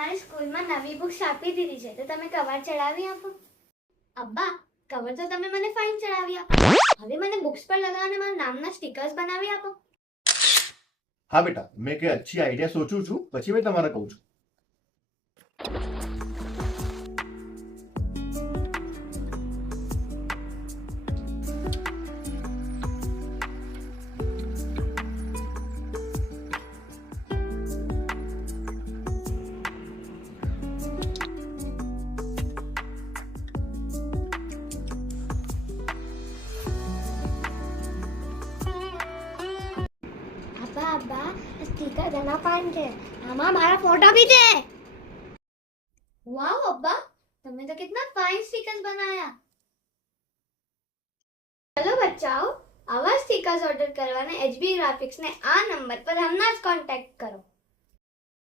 અમારી સ્કૂલમાં નવી બુક્સ આપી દીધી છે તો તમે કવર ચડાવી આપો. અબ્બા, કવર તો તમે મને ફાઇન ચડાવી આપો. હવે મને બુક્સ પર લગાવવાના મારા નામના સ્ટીકર્સ બનાવી આપો. હા બેટા, મેં કઈ અચ્છી આઈડિયા સોચું છું, પછી મેં તમારે કહું છું. અબ્બા અબ્બા, સ્ટીકર ઘણા ફાઇન છે. આમાં મારા ફોટો भी છે. વાવ અબ્બા, તમે તો कितना फाइन स्टिकर्स बनाया. चलो बच्चाओ, आवा स्टिकर्स ऑर्डर करवाने एचबी ग्राफिक्स ने आ नंबर पर हमना જ કોન્ટેક્ટ કરો.